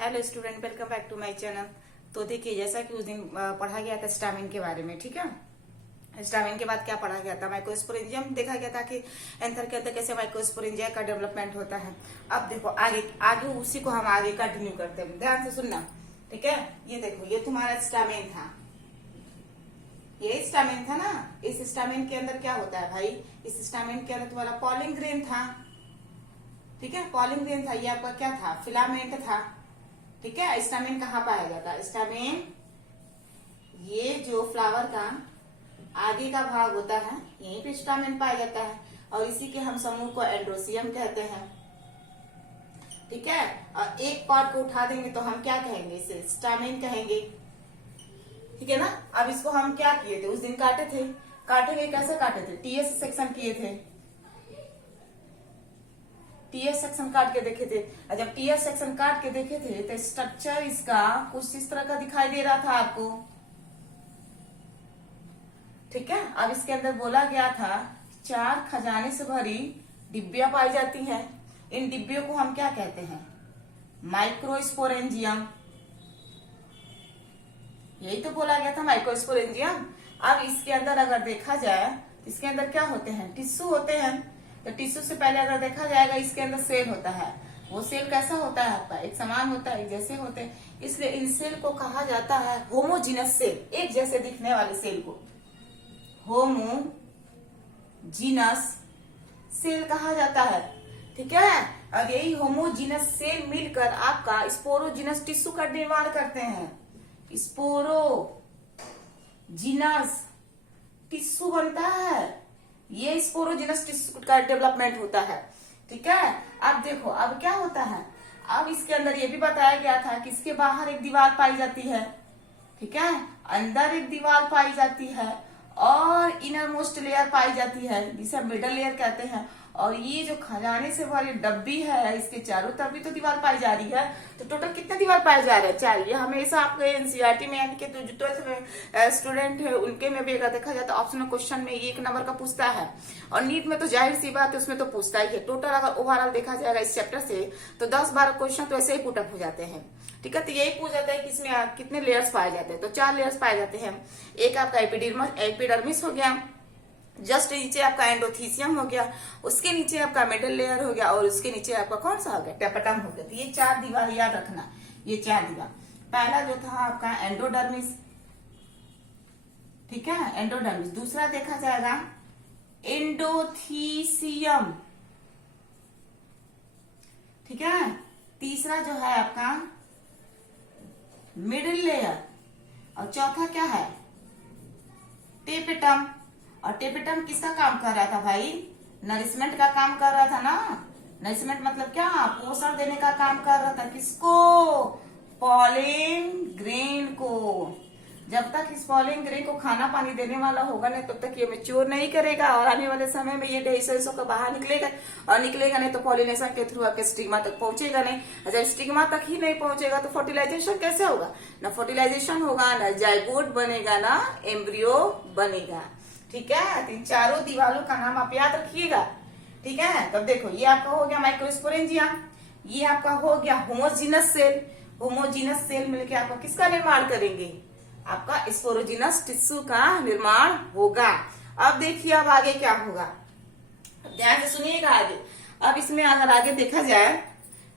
Hello student, welcome back to my channel. तो देखिए, जैसा कि उस दिन पढ़ा गया था स्टामिन के बारे में, ठीक है। स्टामिन के बाद क्या पढ़ा गया था? माइक्रोस्पोरेंजियम देखा गया था कि एंथर के अंदर कैसे माइक्रोस्पोरेंजिया का डेवलपमेंट होता है। अब देखो आगे आगे उसी को हम आगे कंटिन्यू करते हैं, ध्यान से सुनना, ठीक है। ये देखो, ये तुम्हारा स्टामिन था, ये स्टामिन था ना। इस स्टामिन के अंदर क्या होता है भाई? इस स्टामिन के अंदर तुम्हारा पॉलिन ग्रेन था, ठीक है। पॉलिन ग्रेन था, ये आपका क्या था? फिलामेंट था, ठीक है। स्टामिन कहाँ पाया जाता है? स्टामिन ये जो फ्लावर का आगे का भाग होता है, यहीं पे स्टामिन पाया जाता है, और इसी के हम समूह को एंड्रोसियम कहते हैं, ठीक है। और एक पार्ट को उठा देंगे तो हम क्या कहेंगे? इसे स्टामिन कहेंगे, ठीक है ना। अब इसको हम क्या किए थे? उस दिन काटे थे। काटेंगे कैसे काटे थे? टीएस सेक्शन किए थे, टीएस सेक्शन काट के देखे थे। और जब टीएस सेक्शन काट के देखे थे तो स्ट्रक्चर इसका कुछ इस तरह का दिखाई दे रहा था आपको, ठीक है। अब इसके अंदर बोला गया था 4 खजाने से भरी डिब्बियां पाई जाती हैं। इन डिब्बियों को हम क्या कहते हैं? माइक्रोस्पोरेंजियम। यही तो बोला गया था, माइक्रोस्पोरेंजियम। अब इसके अंदर अगर देखा जाए, इसके अंदर क्या होते हैं? टिश्यू होते हैं। तो टिश्यू से पहले अगर देखा जाएगा, इसके अंदर सेल होता है। वो सेल कैसा होता है आपका? एक समान होता है, एक जैसे होते हैं, इसलिए इन सेल को कहा जाता है होमोजीनस सेल। एक जैसे दिखने वाले सेल को होमोजीनस सेल कहा जाता है, ठीक है। और यही होमोजीनस सेल मिलकर आपका स्पोरोजीनस टिश्यू का निर्माण करते हैं। स्पोरोजीनस टिश्यू बनता है, ये स्पोरोजीनस टिश्यू का डेवलपमेंट होता है, ठीक है। अब देखो, अब क्या होता है? अब इसके अंदर ये भी बताया गया था कि इसके बाहर एक दीवार पाई जाती है, ठीक है। अंदर एक दीवार पाई जाती है और इनर मोस्ट लेयर पाई जाती है, जिसे हम मिडल लेयर कहते हैं। और ये जो खजाने से भरी डब्बी है, इसके चारों तरफ भी तो दीवार पाई जा रही है। तो टोटल कितने दीवार पाए जा रहे हैं? 4। ये हमेशा आपके एनसीईआरटी में, यानी कि जो 12th में स्टूडेंट है उनके में भी अगर देखा जाए तो ऑप्शनल क्वेश्चन में ये 1 नंबर का पूछता है। और नीट में तो जाहिर सी बात है, उसमें तो पूछता ही है। टोटल अगर ओवरऑल देखा जाएगा इस चैप्टर से तो 10-12 क्वेश्चन तो ऐसे ही पुटअप हो जाते हैं, ठीक है। तो यही पूछ जाता है कि इसमें कितने लेयर्स पाए जाते हैं। तो 4 लेयर्स पाए जाते हैं। एक आपका एपिडर्मिस हो गया, जस्ट नीचे आपका एंडोथीसियम हो गया, उसके नीचे आपका मिडल लेयर हो गया, और उसके नीचे आपका कौन सा हो गया? टेपेटम हो गया। तो ये 4 दीवार याद रखना, ये 4 दीवार। पहला जो था आपका एंडोडर्मिस, ठीक है, एंडोडर्मिस। दूसरा देखा जाएगा एंडोथीसियम, ठीक है। तीसरा जो है आपका मिडिल लेयर, और चौथा क्या है? टेपेटम। और टेपेटम किसका काम कर रहा था भाई? नरिशमेंट का काम कर रहा था ना। नरिशमेंट मतलब क्या? पोषण देने का काम कर रहा था। किसको? पॉलिन ग्रेन को। जब तक इस पॉलिन ग्रेन को खाना पानी देने वाला होगा नहीं, तब तक ये मैच्योर नहीं करेगा, और आने वाले समय में ये डेहिसों का बाहर निकलेगा, और निकलेगा नहीं तो पॉलिनेशन के थ्रू आपके स्टिग्मा तक पहुंचेगा नहीं। जब स्टिग्मा तक ही नहीं पहुंचेगा तो फर्टिलाइजेशन कैसे होगा? ना फर्टिलाइजेशन होगा, ना जाइगोट बनेगा, ना एम्ब्रियो बनेगा, ठीक है। तो इन चारों दीवारों का नाम आप याद रखिएगा, ठीक है। तब देखो, ये आपका हो गया माइक्रोस्पोरेंजिया, ये आपका हो गया होमोजीनस सेल। होमोजीनस सेल मिलकर आपका किसका निर्माण करेंगे? आपका स्पोरोजीनस टिश्यू का निर्माण होगा। अब देखिए, अब आगे क्या होगा, ध्यान से सुनिएगा आगे। अब इसमें अगर आगे देखा जाए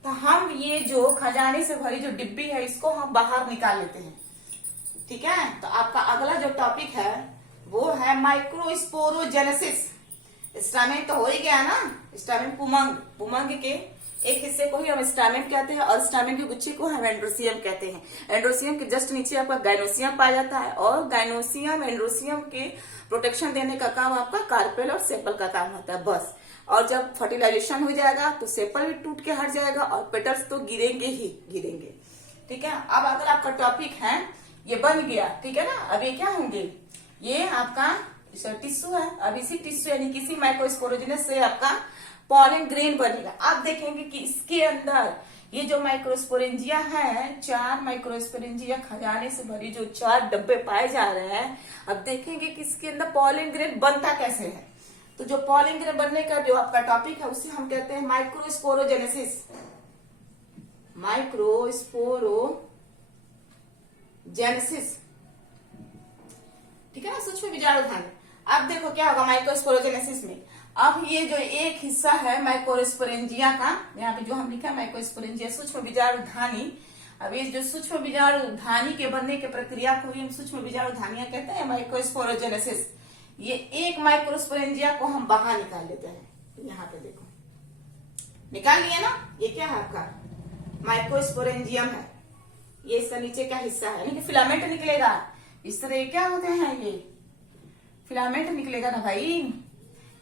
तो हम ये जो खजाने से भरी जो डिब्बी है, इसको हम बाहर निकाल लेते हैं, ठीक है। तो आपका अगला जो टॉपिक है वो है माइक्रोस्पोरोजेनेसिस। स्टामिन तो हो ही गया ना। स्टामिन पुमंग के एक हिस्से को ही हम स्टामिन कहते हैं, और स्टामिन के गुच्छे को हम एंड्रोसियम कहते हैं। एंड्रोसियम के जस्ट नीचे आपका गाइनोसियम पाया जाता है, और गाइनोसियम एंड्रोसियम के प्रोटेक्शन देने का काम आपका कार्पेल और सेपल का काम होता है, बस। और जब फर्टिलाइजेशन हो जाएगा तो सेपल भी टूट के हट जाएगा, और पेटल्स तो गिरेंगे ही गिरेंगे, ठीक है। अब अगर आपका टॉपिक है ये बन गया, ठीक है ना। अब ये क्या होंगे? ये आपका टिश्यू है। अब इसी टिश्यू यानी किसी माइक्रोस्पोरोजिनस से आपका पॉलिन ग्रेन बनेगा। आप देखेंगे कि इसके अंदर ये जो माइक्रोस्पोरेंजिया है, 4 माइक्रोस्पोरेंजिया खजाने से भरी जो 4 डब्बे पाए जा रहे हैं, अब देखेंगे कि इसके अंदर पॉलिन ग्रेन बनता कैसे है। तो जो पॉलिन ग्रेन बनने का जो आपका टॉपिक है, उसे हम कहते हैं माइक्रोस्पोरोजेनेसिस। माइक्रोस्पोरोजेनेसिस, ठीक है ना, सूक्ष्म बीजाणुधानी। अब देखो क्या होगा माइक्रोस्पोरोजेनेसिस में। अब ये जो एक हिस्सा है माइक्रोस्पोरेंजिया का, यहाँ पे जो हम लिखा है माइक्रोस्पोरेंजिया सूक्ष्म बीजाणुधानी। अब ये जो सूक्ष्म बीजाणुधानी के बनने की प्रक्रिया को हम सूक्ष्म बीजाणुधानियां कहते हैं, माइक्रोस्पोरोजेनेसिस। ये एक माइक्रोस्पोरेंजिया को हम बाहर निकाल लेते हैं। यहाँ पे देखो निकाल लिया ना, ये क्या है आपका माइक्रोस्पोरेंजियम है, ये इसका नीचे का हिस्सा है, यानी कि फिलामेंट निकलेगा। इस तरह ये क्या होते हैं, ये फिलामेंट निकलेगा ना भाई।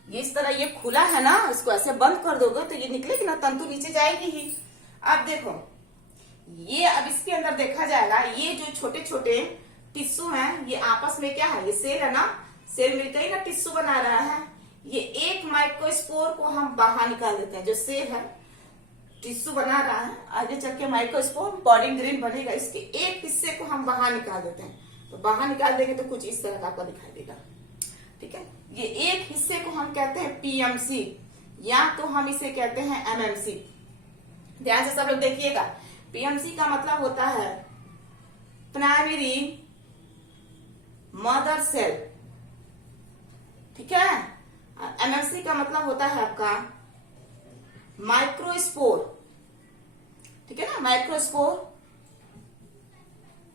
ये इस तरह ये खुला है ना, इसको ऐसे बंद कर दोगे तो ये निकलेगी ना, तंतु नीचे जाएगी ही। अब देखो ये, अब इसके अंदर देखा जाएगा ये जो छोटे छोटे टिश्यू हैं, ये आपस में क्या है, ये सेल है ना, सेल मिलकर ही ना टिश्यू बना रहा है। ये एक माइक्रोस्पोर को हम बाहर निकाल देते हैं, जो सेल है टिश्यू बना रहा है, आगे चल के माइक्रोस्पोर पॉलिन ग्रेन बनेगा, इसके एक हिस्से को हम बाहर निकाल देते हैं। तो बाहर निकाल देंगे तो कुछ इस तरह का आपको दिखाई देगा, ठीक है। ये एक हिस्से को हम कहते हैं पीएमसी, या तो हम इसे कहते हैं एमएमसी। ध्यान से सब लोग देखिएगा, पीएमसी का मतलब होता है प्राइमरी मदर सेल, ठीक है। एमएमसी का मतलब होता है आपका माइक्रोस्पोर, ठीक है ना, माइक्रोस्पोर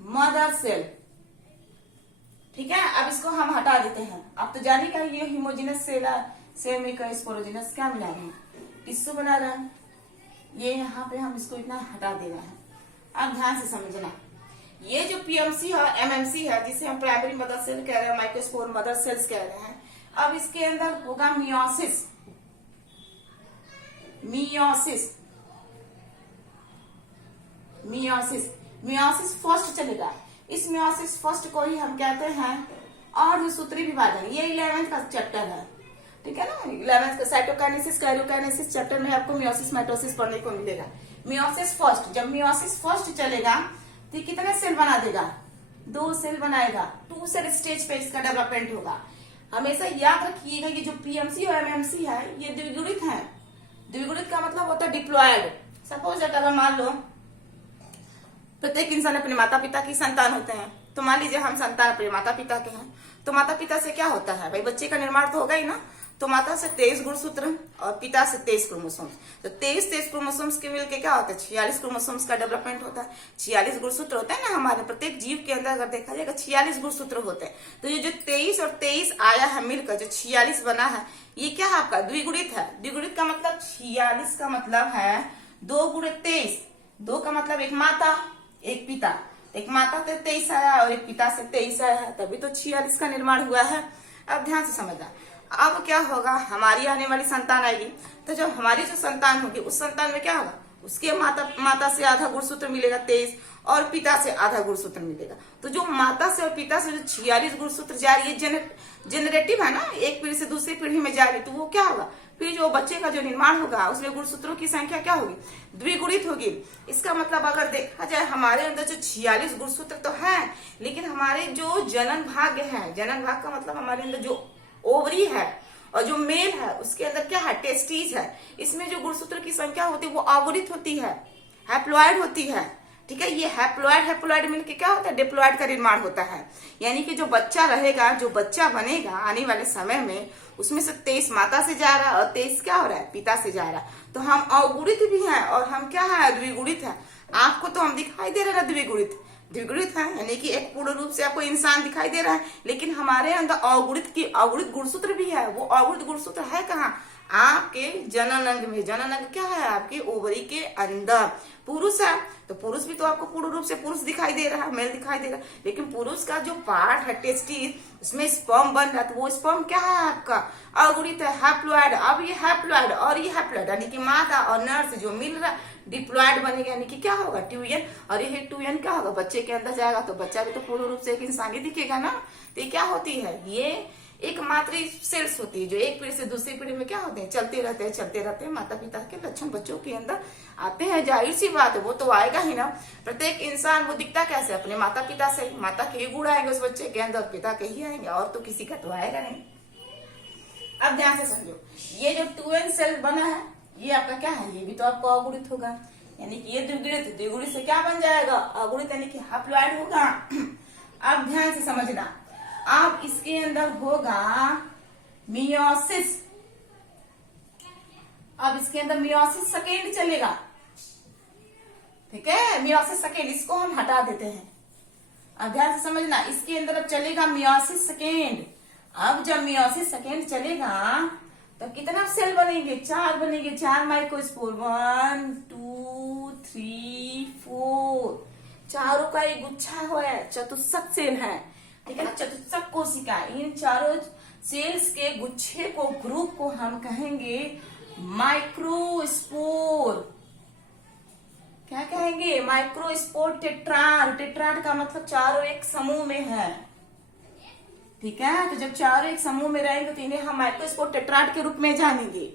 मदर सेल, ठीक है। अब इसको हम हटा देते हैं। अब तो जाने का ये हिमोजिनस सेल में स्पोरोजिनस क्या मिला रहे हैं, टिश्यू बना रहा है, ये यहाँ पे हम इसको इतना हटा दे रहे हैं। अब ध्यान से समझना, ये जो पीएमसी है, एमएमसी है, जिसे हम प्राइमरी मदर सेल कह रहे हैं, माइक्रोस्पोर मदर सेल्स कह रहे हैं। अब इसके अंदर होगा meiosis, meiosis, meiosis, meiosis first चलेगा। इस मियोसिस फर्स्ट को ही हम कहते हैं अर्धसूत्री विभाजन। ये 11th का चैप्टर है, ठीक है ना, 11th का साइटोकाइनेसिस कैरोकाइनेसिस चैप्टर में आपको मियोसिस माइटोसिस पढ़ने को मिलेगा। मियोसिस फर्स्ट, जब मियोसिस फर्स्ट चलेगा तो कितने सेल बना देगा, 2 सेल बनाएगा। 2 सेल स्टेज पे इसका डेवलपमेंट होगा। हमेशा याद रखिएगा ये जो पीएमसी और एमएमसी है ये द्विगुणित है। द्विगुणित का मतलब होता है डिप्लॉयड। सपोज अगर मान लो प्रत्येक इंसान अपने माता पिता की संतान होते हैं, तो मान लीजिए हम संतान अपने माता पिता के हैं, तो माता पिता से क्या होता है भाई, बच्चे का निर्माण तो होगा ही ना। तो माता से 23 गुणसूत्र और पिता से 23 क्रोमोसोम्स, तो 23 क्रोमोसोम्स के मिलकर क्या होता है 46 क्रोमोसोम्स का डेवलपमेंट होता है। 46 गुणसूत्र होता है ना, हमारे प्रत्येक जीव के अंदर अगर देखा जाएगा 46 गुणसूत्र होते हैं। तो ये जो 23 और 23 आया है मिलकर जो 46 बना है, ये क्या है आपका द्विगुणित है। द्विगुणित का मतलब 46 का मतलब है 2 गुणित 23। 2 का मतलब एक माता एक पिता, एक माता से 23 आया और एक पिता से 23 आया है, तभी तो 46 का निर्माण हुआ है। अब ध्यान से समझना, अब क्या होगा, हमारी आने वाली संतान आएगी, तो जब हमारी जो संतान होगी उस संतान में क्या होगा, उसके माता से आधा गुणसूत्र मिलेगा 23 और पिता से आधा गुणसूत्र मिलेगा। तो जो माता से और पिता से जो 46 गुणसूत्र जा रही है, जेनरेटिव है ना, एक पीढ़ी से दूसरी पीढ़ी में जा रही, तो वो क्या होगा, फिर जो बच्चे का जो निर्माण होगा उसमें गुणसूत्रों की संख्या क्या होगी, द्विगुणित होगी। इसका मतलब अगर देखा जाए हमारे अंदर जो 46 गुणसूत्र तो है, लेकिन हमारे जो जनन भाग है, जनन भाग का मतलब हमारे अंदर जो ओवरी है और जो मेल है उसके अंदर क्या है, टेस्टिस है, इसमें जो गुणसूत्र की संख्या होती है वो अगुणित होती है, हैप्लॉइड होती है, ठीक है। ये हैप्लॉइड मिलकर क्या होता है, डिप्लॉइड का निर्माण होता है। यानी कि जो बच्चा रहेगा, जो बच्चा बनेगा आने वाले समय में, उसमें से 23 माता से जा रहा है और 23 क्या हो रहा है, पिता से जा रहा है। तो हम अगुणित भी हैं और हम क्या है, द्विगुणित है। आपको तो हम दिखाई दे रहा है द्विगुणित, द्विगुणित है, यानी कि एक पूर्ण रूप से आपको इंसान दिखाई दे रहा है, लेकिन हमारे अंदर अगुणित गुणसूत्र भी है। वो अगुणित गुणसूत्र है कहाँ, आपके जनन अंग में। जनन अंग क्या है, आपके ओवरी के अंदर। पुरुष है तो पुरुष भी तो आपको पूर्ण रूप से पुरुष दिखाई दे रहा है, मेल दिखाई दे रहा है, लेकिन पुरुष का जो पार्ट है टेस्टिस, उसमें स्पर्म बन रहा है, तो वो स्पर्म क्या है आपका, अगुणित है, हैप्लॉइड। अब ये हैप्लॉइड और ये हैप्लॉइड यानी कि मादा और नर से जो मिल रहा है डिप्लॉइड बनेगा, यानी कि क्या होगा, ट्यूयन। और ये ट्यूयन क्या होगा, बच्चे के अंदर जाएगा तो बच्चा भी तो पूर्ण रूप से एक इंसान ही दिखेगा ना। तो ये क्या होती है, ये एक मातृ सेल्स होती है जो एक पीढ़ी से दूसरी पीढ़ी में क्या होते हैं, चलते रहते हैं। माता पिता के लक्षण बच्चों के अंदर आते हैं, जाहिर सी बात है वो तो आएगा ही ना। प्रत्येक इंसान वो दिखता कैसे, अपने माता पिता से। माता के ही गुण आएंगे उस बच्चे के अंदर, पिता के ही आएंगे, और तो किसी का तो आएगा नहीं। अब ध्यान से समझो, ये जो 2n सेल बना है ये आपका क्या है, ये भी तो आपको अगुणित होगा। यानी कि ये द्विगुणित, द्विगुणित से क्या बन जाएगा, अगुणित, यानी कि हैप्लॉइड होगा। अब ध्यान से समझना, अब इसके अंदर होगा मियोसिस। अब इसके अंदर मियोसिस सेकेंड चलेगा, ठीक है, मियोसिस सेकेंड, इसको हम हटा देते हैं। अब ध्यान से समझना, इसके अंदर अब चलेगा मियोसिस सेकेंड। अब जब मियोसिस सेकेंड चलेगा तो कितना सेल बनेंगे, 4 बनेंगे, 4 माइक्रोस्पोर, 1 2 3 4, चारों का एक गुच्छा है, चतुष्क सेल है, ठीक है ना, चतुष्क कोशिका। इन चारों सेल्स के गुच्छे को, ग्रुप को हम कहेंगे माइक्रोस्पोर। क्या कहेंगे, माइक्रोस्पोर टेट्राड। टेट्राड का मतलब चारों एक समूह में है, ठीक है। तो जब चारों एक समूह में रहेंगे तो इन्हें हम माइक्रोस्पोर टेट्राड के रूप में जानेंगे।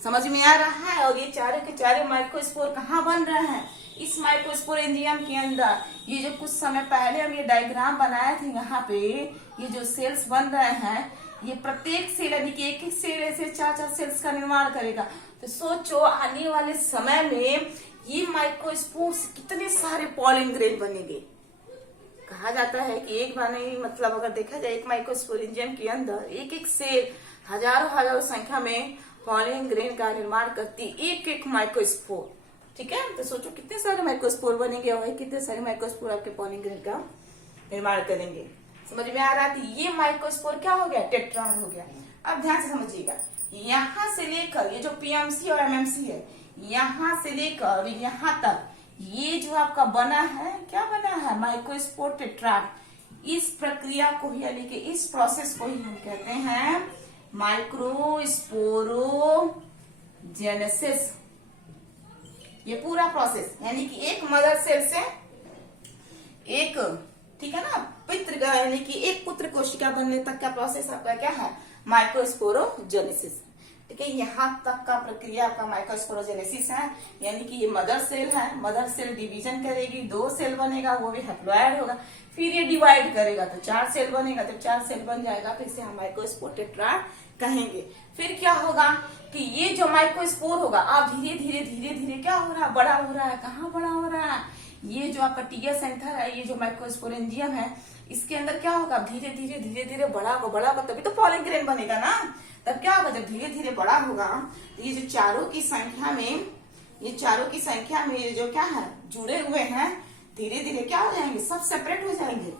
समझ में आ रहा है। और ये चारों के चारों माइक्रोस्पोर कहाँ बन रहे हैं, इस माइक्रोस्पोरेंजियम के अंदर। ये जो कुछ समय पहले हम ये डायग्राम बनाए थे, यहाँ पे ये जो सेल्स बन रहे हैं, ये प्रत्येक सेल यानी कि एक एक सेल ऐसे 4-4 सेल्स का निर्माण करेगा। तो सोचो आने वाले समय में ये माइक्रोस्पोर से कितने सारे पॉलिन ग्रेन बनेंगे। कहा जाता है कि एक बार नहीं, मतलब अगर देखा जाए एक माइक्रोस्पोरेंजियम के अंदर एक एक सेल हजारों संख्या में पॉलिन ग्रेन का निर्माण करती, एक एक माइक्रोस्पोर, ठीक है। तो सोचो कितने सारे माइक्रोस्पोर बनेंगे और कितने सारे माइक्रोस्पोर आपके पॉलिन ग्रेन का निर्माण करेंगे। समझ में आ रहा है। ये माइक्रोस्पोर क्या हो गया, टेट्राड हो गया। अब ध्यान से समझिएगा, यहाँ से लेकर ये जो पीएमसी और एमएमसी है, यहाँ से लेकर यहाँ तक ये जो आपका बना है, क्या बना है, माइक्रोस्पोर टेट्राड। इस प्रक्रिया को ही, यानी कि इस प्रोसेस को ही हम कहते हैं माइक्रोस्पोरोजेनेसिस। ये पूरा प्रोसेस, यानी कि एक मदर सेल से एक, ठीक है ना, पितृ यानी कि एक पुत्र कोशिका बनने तक का प्रोसेस आपका क्या है, माइक्रोस्पोरोजेनेसिस, ठीक है। यहाँ तक का प्रक्रिया आपका माइक्रोस्पोरोजेनेसिस है। यानी कि ये मदर सेल है, मदर सेल डिवीजन करेगी, 2 सेल बनेगा, वो भी हैप्लॉइड होगा। फिर ये डिवाइड करेगा तो 4 सेल बनेगा, जब 4 सेल बन जाएगा फिर से हम माइक्रोस्पोर टेट्राड कहेंगे। फिर क्या होगा कि ये जो माइक्रोस्पोर होगा, अब धीरे धीरे धीरे धीरे क्या हो रहा है, बड़ा हो रहा है। कहाँ बड़ा हो रहा है, ये जो आपका टीएस सेंटर है, ये जो माइक्रोस्पोरेंजियम है, इसके अंदर क्या होगा, धीरे धीरे धीरे धीरे बड़ा होगा, तभी तो पॉलिन ग्रेन बनेगा ना। तब क्या होगा, जब धीरे धीरे बड़ा होगा तो ये जो चारों की संख्या में, ये चारों की संख्या में ये जो क्या है, जुड़े हुए हैं, धीरे धीरे क्या हो जाएंगे, सब सेपरेट हो जाएंगे,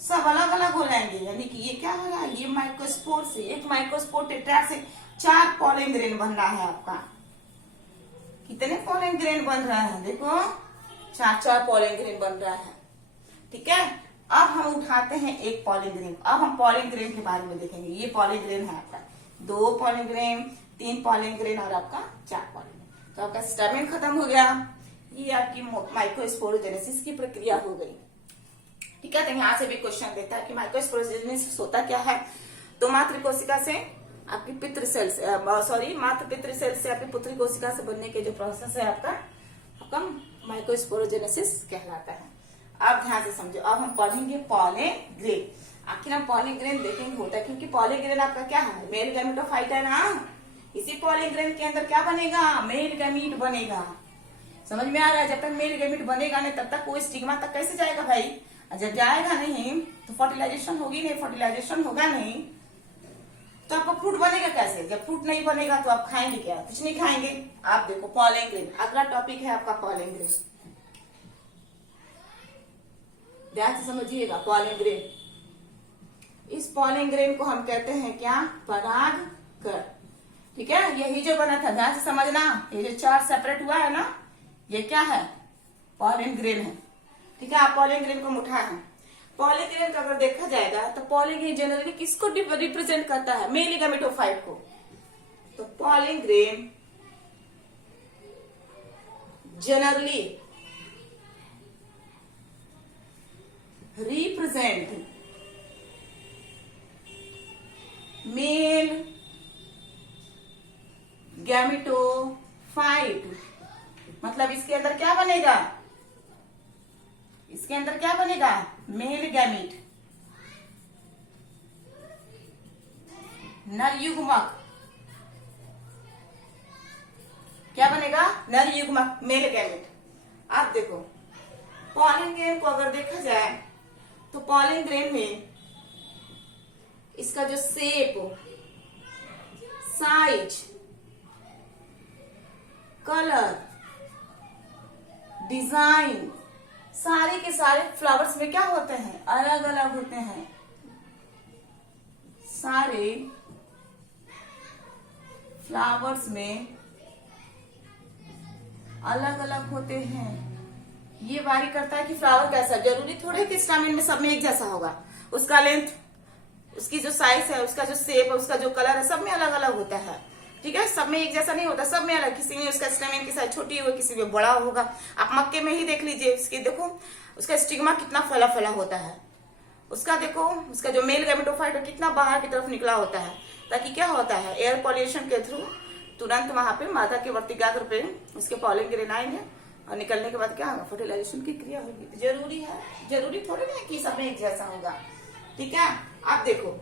सब अलग अलग हो जाएंगे। यानी कि ये क्या हो रहा है, ये माइक्रोस्पोर से, एक माइक्रोस्पोर टेट्राड से 4 पॉलिन ग्रेन बन रहा है आपका। कितने पॉलिन ग्रेन बन रहा है, देखो 4 पॉलिन ग्रेन बन रहा है, ठीक है। अब हम उठाते हैं एक पॉलिन ग्रेन। अब हम पॉलिन ग्रेन के बारे में देखेंगे। ये पॉलिन ग्रेन है आपका, 2 पॉलिन ग्रेन, 3 पॉलिन ग्रेन और आपका 4 पॉलिन ग्रेन। तो आपका स्टेमेन खत्म हो गया। ये आपकी माइक्रोस्पोरोजेनेसिस की प्रक्रिया हो गई, ठीक है। तो यहाँ से भी क्वेश्चन देता है कि माइक्रोस्पोरोजेनेसिस होता क्या है। तो मातृ कोशिका से आपकी पितृ सेल से, मातृ पितृ सेल से आपकी पुत्री कोशिका से बनने के जो प्रोसेस है आपका माइक्रोस्पोरोजेनेसिस कहलाता है। अब ध्यान से समझो, अब हम पढ़ेंगे पॉलिन ग्रेन। आखिर हम पॉलिन ग्रेन देखेंगे होता है, क्योंकि पॉलिन ग्रेन आपका क्या है, मेल गैमेटोफाइट है ना। इसी पॉलिन ग्रेन के अंदर क्या बनेगा, मेल गैमीट बनेगा। समझ में आ रहा है। जब तक मेल गैमीट बनेगा नहीं तब तक वो स्टिग्मा तक कैसे जाएगा भाई। जब जाएगा नहीं तो फर्टिलाइजेशन होगी नहीं, फर्टिलाइजेशन होगा नहीं तो आपका फ्रूट बनेगा कैसे। जब फ्रूट नहीं बनेगा तो आप खाएंगे क्या, कुछ नहीं खाएंगे। आप देखो पॉलिन ग्रेन, अगला टॉपिक है आपका पॉलिन ग्रेन। ध्यान से समझिएगा पॉलिन ग्रेन। इस पॉलिन ग्रेन को हम कहते हैं क्या, परागकण, ठीक है। यही जो बना था, ध्यान से समझना, ये जो 4 सेपरेट हुआ है ना, ये क्या है, पॉलिन ग्रेन है, ठीक है। आप पॉलिन ग्रेन को उठाए, पॉलिन ग्रेन का अगर देखा जाएगा तो पॉलिन ग्रेन जनरली किसको रिप्रेजेंट करता है, मेल गैमेटोफाइट को। तो pollen grain generally represent male gametophyte. मतलब इसके अंदर क्या बनेगा, इसके अंदर क्या बनेगा, मेल गैमीट, नर युग्मक। क्या बनेगा, नर युग्मक मेल गैमेट। आप देखो पॉलिन ग्रेन को अगर देखा जाए तो पॉलिन ग्रेन में इसका जो शेप, साइज, कलर, डिजाइन, सारे के सारे फ्लावर्स में क्या होते हैं, अलग अलग होते हैं। सारे फ्लावर्स में अलग अलग होते हैं। ये वारी करता है कि फ्लावर कैसा, जरूरी थोड़े कि स्टामिन में सब में एक जैसा होगा। उसका लेंथ, उसकी जो साइज है, उसका जो शेप है, उसका जो कलर है, सब में अलग अलग होता है। ठीक है, सब में एक जैसा नहीं होता, सब में अलग। किसी में उसका स्टेमिन की साइज छोटी होगी, किसी में बड़ा होगा। आप मक्के में ही देख लीजिए, उसकी देखो उसका स्टिग्मा कितना फैला फैला होता है। उसका देखो, उसका जो मेल गैमेटोफाइट है कितना बाहर की तरफ निकला होता है, ताकि क्या होता है, एयर पॉल्यूशन के थ्रू तुरंत वहां पे मादा के वर्तिकाग्र पे उसके पॉलिन ग्रेन आएंगे और निकलने के बाद क्या होगा, फर्टिलाइजेशन की क्रिया होगी। तो जरूरी है, जरूरी थोड़ी ना कि सब में एक जैसा होगा। ठीक है, आप देखो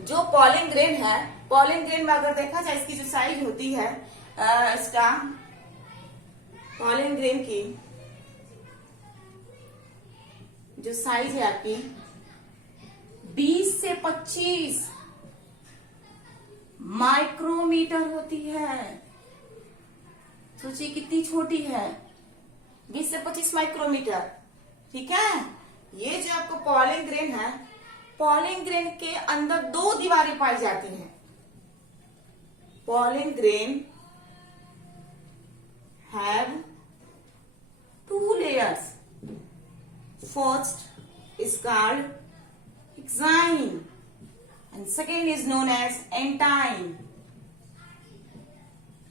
जो पॉलिन ग्रेन है, पॉलिन ग्रेन में अगर देखा जाए इसकी जो साइज होती है, इसका पॉलिन ग्रेन की जो साइज है आपकी 20 से 25 माइक्रोमीटर होती है। सोचिए कितनी छोटी है, 20 से 25 माइक्रोमीटर। ठीक है, ये जो आपको पॉलिन ग्रेन है, पॉलिन ग्रेन के अंदर दो दीवारें पाई जाती हैं। Pollen grain have 2 layers. First is called exine and second is known as entine.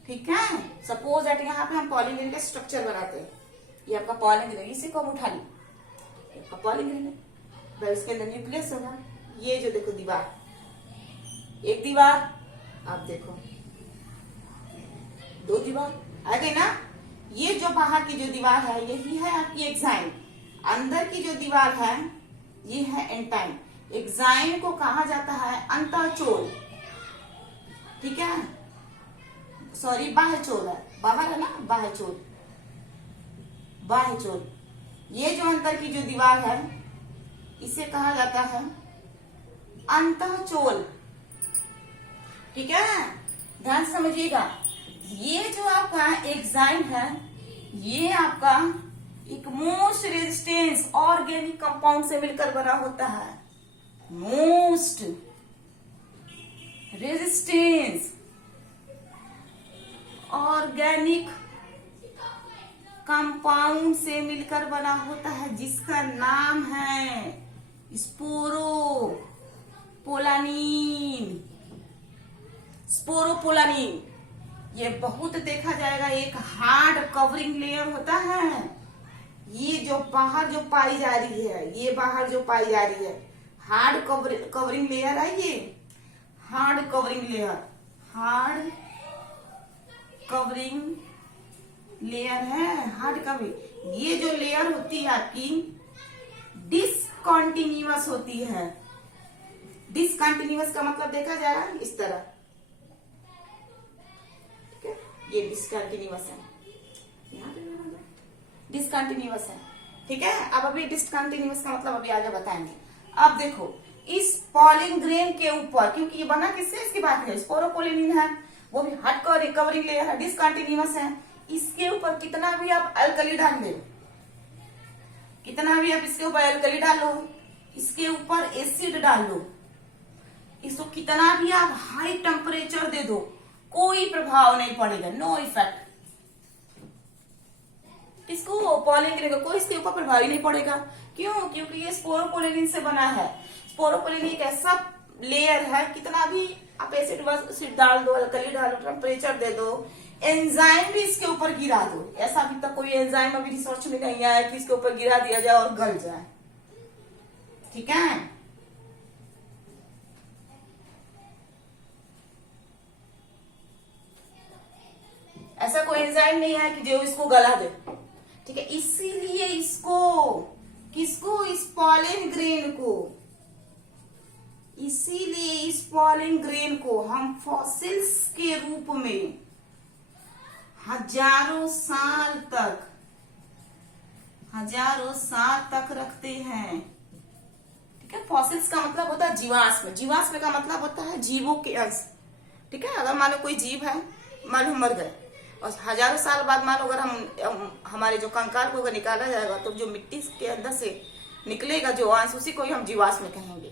ठीक है, सपोज दैट यहाँ पे हम पॉलिन ग्रेन का स्ट्रक्चर बनाते हैं। ये आपका पॉलिन ग्रेन, इसी को हम उठा ली, आपका पॉलिन ग्रेन है, इसके अंदर न्यूक्लियस होगा। ये जो देखो दीवार, एक दीवार, आप देखो 2 दीवार आ गई ना। ये जो बाहर की जो दीवार है यही है आपकी एक्साइन। अंदर की जो दीवार है ये है एंटाइन। एक्साइन को कहा जाता है अंतःचोल। ठीक है, सॉरी बाह्यचोल है, बाहर है ना, बाह्यचोल, बाह्यचोल। ये जो अंदर की जो दीवार है इसे कहा जाता है अंतःचोल। ठीक है, ध्यान से समझिएगा। ये जो आपका एक्साइन है ये आपका एक मोस्ट रेजिस्टेंस ऑर्गेनिक कंपाउंड से मिलकर बना होता है। मोस्ट रेजिस्टेंस ऑर्गेनिक कंपाउंड से मिलकर बना होता है, जिसका नाम है स्पोरोपोलानिन। स्पोरोपोलानिन ये बहुत देखा जाएगा, एक हार्ड कवरिंग लेयर होता है। ये जो बाहर जो पाई जा रही है, ये बाहर जो पाई जा रही है हार्ड कवरिंग लेयर है। ये hard covering layer, hard covering layer है, हार्ड कवरिंग। ये जो लेयर होती है आपकी डिसकंटिन्यूअस होती है। डिसकंटिन्यूअस का मतलब देखा जाएगा इस तरह, ये डिसकंटिन्यूअस है, यहाँ पे डिसकंटिन्यूअस है। ठीक है, अब अभी डिसकंटिन्यूअस का मतलब अभी आगे बताएंगे। अब देखो इस पॉलिन ग्रेन के ऊपर, क्योंकि ये बना किससे, इसकी बात है, स्पोरोपोलिन है, वो भी हार्ड रिकवरिंग लेयर है, डिसकंटिन्यूअस है। इसके ऊपर कितना भी आप अल्कली डाल दो, कितना भी आप इसके ऊपर अल्कली डालो, इसके ऊपर एसिड डाल लो, इसको कितना भी आप हाई टेम्परेचर दे दो, कोई प्रभाव नहीं पड़ेगा, नो इफेक्ट। इसको पॉलिन ग्रेन का कोई इसके ऊपर प्रभाव ही नहीं पड़ेगा। क्यों? क्योंकि ये स्पोरोपोलिन से बना है। स्पोरोपोलिन एक ऐसा लेयर है, कितना भी आप एसिड डाल दो, अल्कली डालो, टेम्परेचर दे दो, एंजाइम भी इसके ऊपर गिरा दो, ऐसा अभी तक कोई एंजाइम अभी रिसर्च में नहीं आया कि इसके ऊपर गिरा दिया जाए और गल जाए। ठीक है, ऐसा कोई एंजाइम नहीं है कि जो इसको गला दे। ठीक है, इसीलिए इसको, किसको, इस पॉलिन ग्रेन को, इसीलिए इस पॉलिन ग्रेन को हम फॉसिल्स के रूप में हजारों साल तक रखते हैं। ठीक है, फॉसिल्स का मतलब होता है जीवाश्म, जीवाश्म का मतलब होता है जीवों के अंश। ठीक है, अगर मान लो कोई जीव है, मान लो मर गए और हजारों साल बाद मान लो अगर हम हमारे जो कंकाल को अगर निकाला जाएगा तो जो मिट्टी के अंदर से निकलेगा जो अंश, उसी को ही हम जीवाश्म कहेंगे।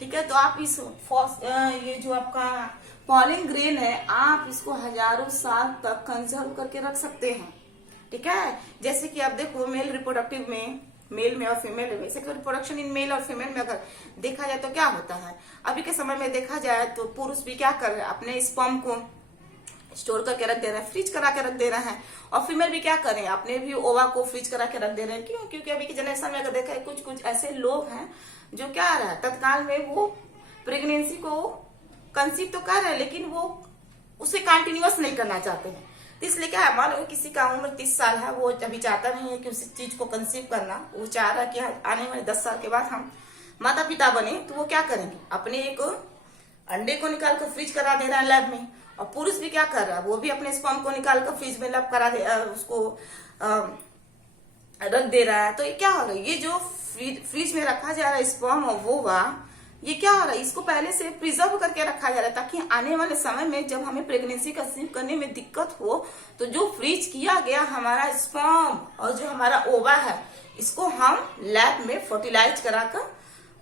ठीक है, तो आप इस ये जो आपका पॉलिन ग्रेन है, आप इसको हजारों साल तक कंजर्व करके रख सकते हैं। ठीक है, जैसे कि आप देखो मेल रिप्रोडक्टिव में, मेल में और फीमेल में, सेक्सुअल रिप्रोडक्शन इन मेल और फीमेल में अगर देखा जाए तो क्या होता है, अभी के समय में देखा जाए तो पुरुष भी क्या कर रहे हैं, अपने स्पर्म को स्टोर करके रख दे रहे हैं, फ्रीज करा के रख दे रहे हैं, और फीमेल भी क्या कर रहे हैं, अपने भी ओवा को फ्रीज करा के रख दे रहे हैं। क्यों? क्योंकि अभी की जनरेशन में अगर देखा है कुछ ऐसे लोग हैं जो क्या आ रहा है, तत्काल में वो प्रेगनेंसी को कंसीव तो कर रहे हैं लेकिन वो उसे कंटिन्यूअस नहीं करना चाहते हैं। तो इसलिए क्या है, मान लो किसी का उम्र 30 साल है, वो अभी चाहता नहीं है कि उस चीज को कंसीव करना, वो चाह रहा है कि आने वाले 10 साल के बाद हम माता पिता बने, तो वो क्या करेंगे, अपने एक अंडे को निकाल कर फ्रीज करा दे रहा है लैब में, और पुरुष भी क्या कर रहा है, वो भी अपने स्पर्म को निकाल कर फ्रीज में लैब करा दे, उसको रख दे रहा है। तो ये क्या हो रहा है, ये जो फ्रीज में रखा जा रहा है स्पर्म और वोवा, ये क्या हो रहा है, इसको पहले से प्रिजर्व करके रखा जा रहा है ताकि आने वाले समय में जब हमें प्रेगनेंसी कंसीव करने में दिक्कत हो तो जो फ्रीज किया गया हमारा स्पर्म और जो हमारा ओवा है, इसको हम लैब में फर्टिलाइज कराकर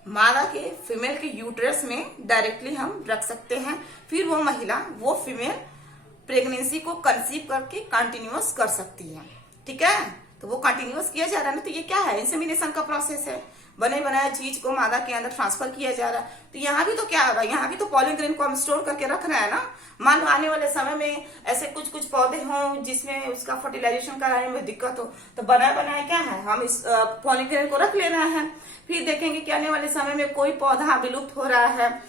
मादा के फीमेल के यूट्रस में डायरेक्टली हम रख सकते हैं। फिर वो महिला, वो फीमेल प्रेगनेंसी को कंसीव करके कंटिन्यूअस कर सकती है। ठीक है, तो वो कंटिन्यूअस किया जा रहा है ना, तो ये क्या है, इंसेमिनेशन का प्रोसेस है, बने बनाए चीज को मादा के अंदर ट्रांसफर किया जा रहा है। तो यहाँ भी तो क्या हो रहा है, यहाँ भी तो पॉलिन ग्रेन को हम स्टोर करके रख रहे हैं ना। मान लो आने वाले समय में ऐसे कुछ पौधे हों जिसमें उसका फर्टिलाइजेशन कराने में दिक्कत हो, तो बनाए बनाए क्या है, हम इस पॉलिन ग्रेन को रख ले रहे हैं। फिर देखेंगे कि आने वाले समय में कोई पौधा विलुप्त हो रहा है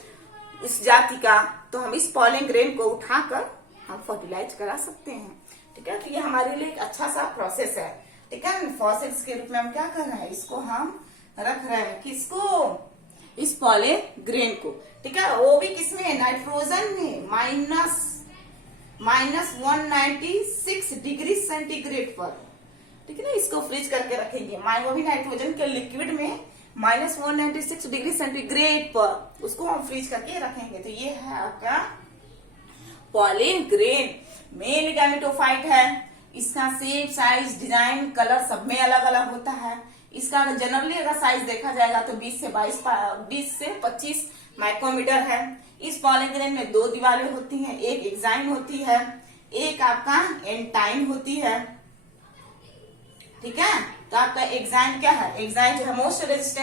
इस जाति का, तो हम इस पॉलिन ग्रेन को उठाकर हम फर्टिलाइज करा सकते हैं। ठीक है, तो ये हमारे लिए एक अच्छा सा प्रोसेस है। ठीक है, फॉसिल्स के रूप में हम क्या कर रहे हैं, इसको हम रख रहे हैं, किसको, इस पॉलिन ग्रेन को। ठीक है, वो भी किसमें, नाइट्रोजन में -196 डिग्री सेंटीग्रेड पर। ठीक है ना, इसको फ्रीज करके रखेंगे, वो भी नाइट्रोजन के लिक्विड में -196 डिग्री सेंटीग्रेड पर उसको हम फ्रीज करके रखेंगे। तो ये है आपका पॉलिन ग्रेन। मेल गैमेटोफाइट है, इसका शेप, साइज, डिजाइन, कलर सब में अलग अलग होता है। इसका अगर जनरली अगर साइज देखा जाएगा तो 20 से 25 माइक्रोमीटर है। इस पॉलिन ग्रेन में 2 दीवारें होती हैं, एक एग्जाइन होती है, एक आपका एंटाइन होती है। ठीक है, तो आपका एग्जाइन क्या है, एग्जाइन जो है मोस्ट रेजिस्टेंस